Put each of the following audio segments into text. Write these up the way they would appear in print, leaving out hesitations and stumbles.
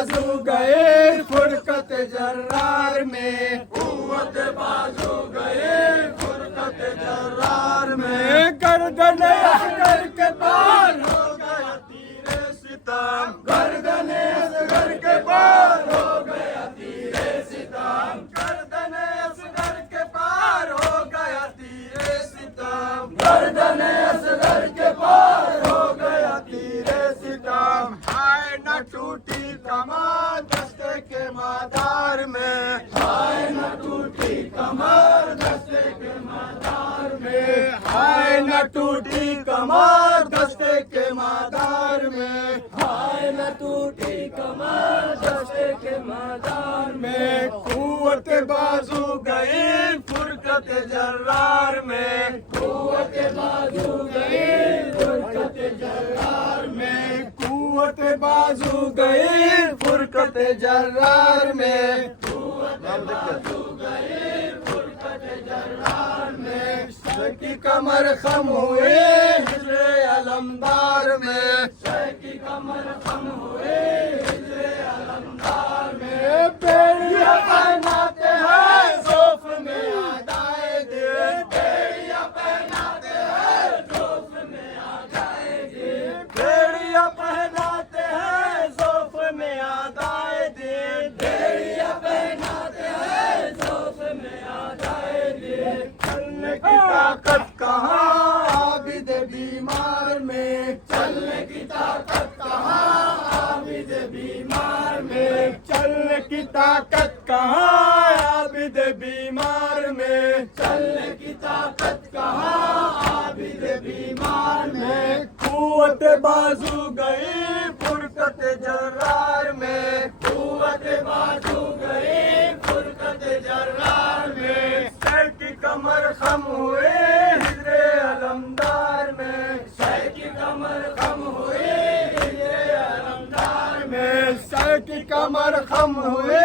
बाजू गए फुरकत जर्रार में, कुव्वत बाजू गए फुरकत जर्रार में। गर्दन असगर के पार हो गया तीरे सितम, गर्दन असगर के पार हो गया तीरे सितम, गर्दन असगर के पार हो गया तीरे सितम, गर्दन असगर के पार हो गया तीरे सितम। हाय न टूटी कमर दस्ते के मदार में, हाय न टूटी कमर दस्ते के मदार में, हाय न टूटी कमर दस्ते के मदार में, हाय न टूटी कमर दस्ते के मदार में। कुव्वत बाजू गई फुरकत जर्रार में, कुव्वत बाजू गई फुरकत जर्रार में, कुव्वत बाजू गई फुरकत जर्रार में, कुव्वत बाजू गई फुरकत जर्रार में। सर की कमर खम हुए हिजरे अलमदार में, सर की कमर खम हुए हिजरे अलमदार में। बेड़ियां पहनाते हैं ज़ोफ़ में आदाए दिल, बेड़ियां पहनाते हैं ज़ोफ़ में आदाए दिल, बेड़ियां पहनाते हैं ज़ोफ़ में आदाए दिल, बेड़ियां पहनाते हैं ज़ोफ़ में आदाए दिल। चलने की ताकत कहाँ आबिद बीमार में, चलने की ताकत कहाँ आबिद बीमार में, चलने की ताकत कहाँ आबिद बीमार में, चलने की ताकत कहाँ आबिद बीमार में। कुव्वत बाजू गई फुरकत जर्रार में, कुव्वत बाजू गई फुरकत जर्रार में। सर की कमर खम हुए हिजरे अलमदार में, सर की कमर खम हुए हिजरे अलमदार में, सर की कमर खम हुए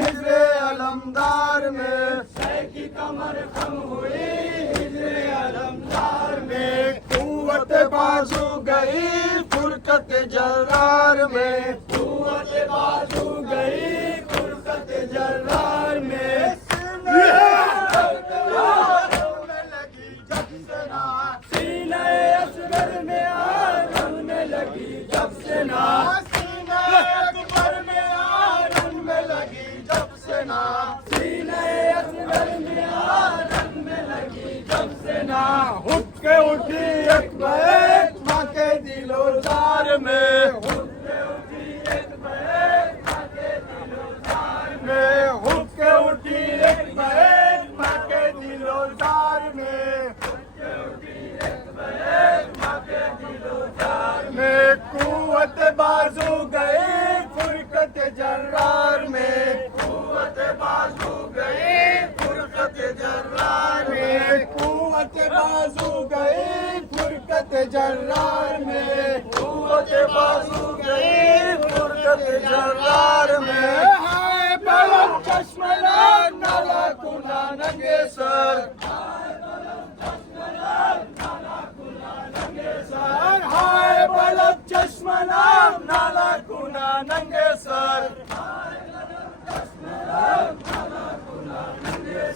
हिजरे अलमदार में, सर की कमर खम हुए हिजरे अलमदार में। कुव्वत बाजू गई फुरकत जर्रार में, कुव्वत बाजू गई फुरकत जर्रार में। सीने असगर में आग में लगी जब से ना, सीने अकबर में आग में लगी जब से ना, सीने असगर में आग में लगी जब से ना। उठ के उठी एक बैठ माँ के दिलोजार में, उठ के उठी एक बैठ माँ के दिलोजार में, उठ के उठी एक बैठ माँ के दिलोजार में, में। कुव्वत बाजू गए फुरकत जर्रार में, कुव्वत बाजू गए फुरकत जर्रार में, कुव्वत बाजू गए फुरकत जर्रार में, कुव्वत बाजू गए फुरकत जर्रार में। हाय बलम चश्मला नाला कुना नंगे सर, हाय बलब चश्मा नाम नाला कुना नंगे सर,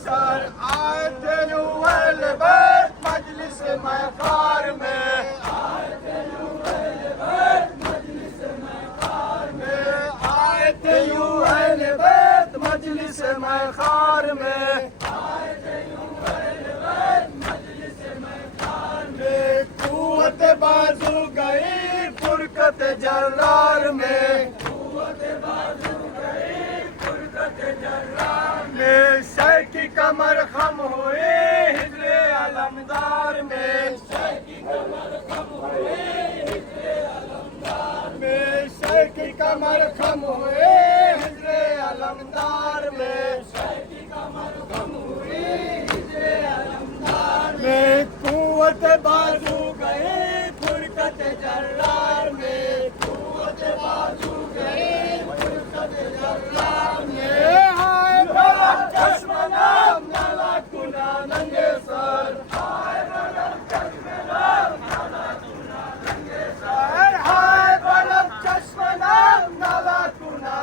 सर आए थे यूएल बैत मजलिस महकार में, आए थे यूएल बैत मजलिस महकार में, आए थे यूएल बैत मजलिस महकार में, आए थे यूएल बैत मजलिस महकार में। कुव्वत बाजू गई फुरकत जर्रार में, कुव्वत बाजू गई फुरकत जर्रार में। सर की कमर खम हुए हिजरे अलमदार में, सर की कमर खम हुए हिजरे अलमदार में, सर की कमर खम हुए हिजरे अलमदार में, सर की कमर खम हुए हिजरे अलमदार में। कुव्वत बाजू गए फुरकत जर्रार में, कुव्वत बाजू गए फुरकत जर्रार में। हाय बलम चश्मा नाम नाला कुना नंगे सर, हाय बलम चश्मा नाम नाला कुना नंगे सर, हाय बलम चश्मा नाम नाला कुना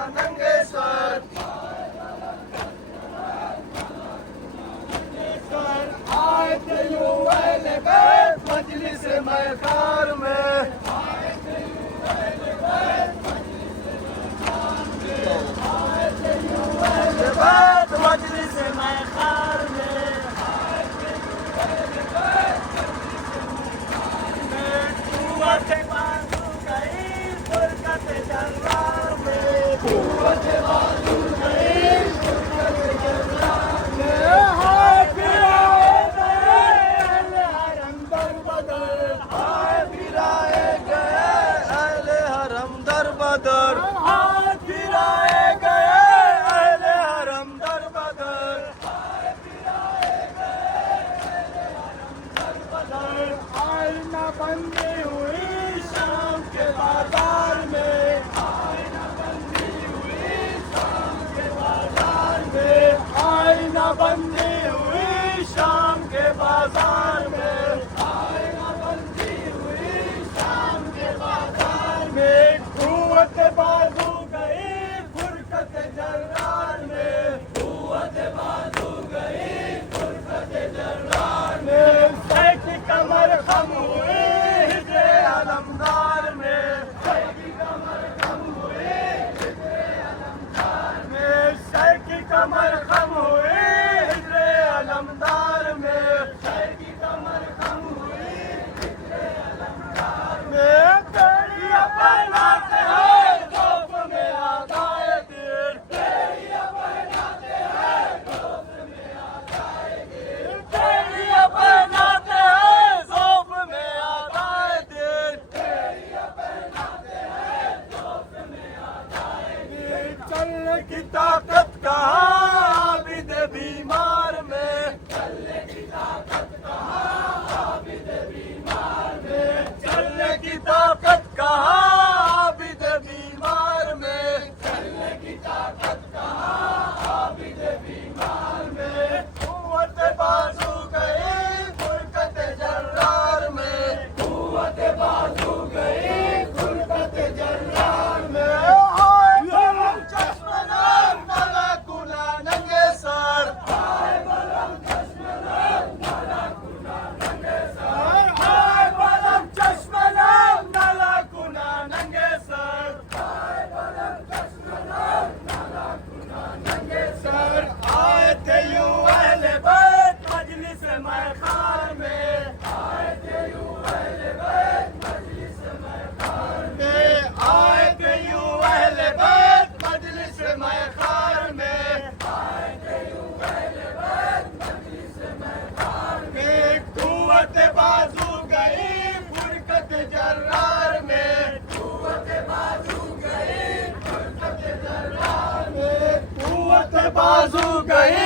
की ताकत कहाँ आबिद बीमार में, चलने की ताकत कहाँ आबिद बीमार में, चलने की ताकत कहाँ आबिद बीमार में, चलने की ताकत कहाँ आबिद बीमार में, कुव्वत बाजू गई फुरकत जर्रार में, कुव्वत बाजू गई फुरकत जर्रार में, हाय बलम चश्मनार मलाकुना नंगे सर, हाय बलम चश्मनार मलाकुना नंगे सर, हाय बलम चश्मनार मलाकुना नंगे सर, हाय बलम चश्मनार मलाकुना नंगे सर, आए थे यूं अहले बैत मजलिस मैखार में, आए थे यूं अहले बैत मजलिस मैखार में, आए थे यूं अहले बैत मजलिस मैखार में, आए थे यूं अहले बैत मजलिस मैखार में, कुव्वत बाजू गई फुरकत जर्रार में, कुव्वत बाजू गई फुरकत जर्रार में, कुव्वत बाजू गई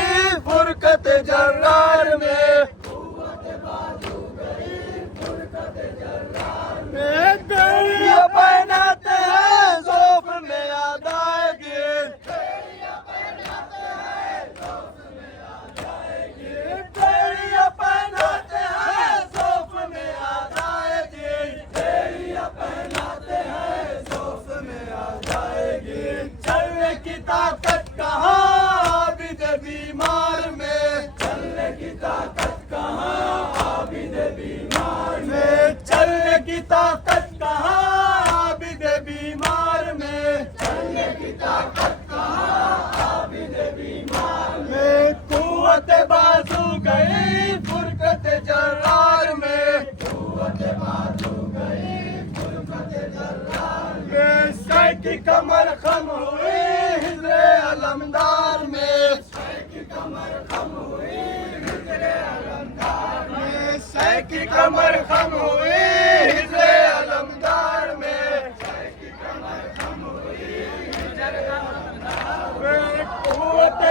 फुरकत जर्रार में, कुव्वत बाजू गई फुरकत जर्रार में, बेड़ियां पहनाते हैं ज़ौफ़ में याद आएगी, बेड़ियां पहनाते हैं ज़ौफ़ में याद आएगी, बेड़ियां पहनाते हैं ज़ौफ़ में याद आएगी, बेड़ियां पहनाते हैं ज़ौफ़ में याद आएगी, चलने की ताकत कहाँ आबिद बीमार में, चलने की ताकत कहाँ आबिद बीमार में, चलने की ताकत कहाँ आबिद बीमार में, चलने की ताकत कहाँ आबिद बीमार में, कुव्वत बाजू गई फुरकत जर्रार में, कुव्वत बाजू गई फुरकत जर्रार में, सर की कमर खम हुई हिज़्र अलमदार में, सर की कमर खम हुई हिज़्र अलमदार में, सर की कमर खम हुई हिज़्र अलमदार में, सर की कमर खम हुई हिज़्र अलमदार में, कुव्वत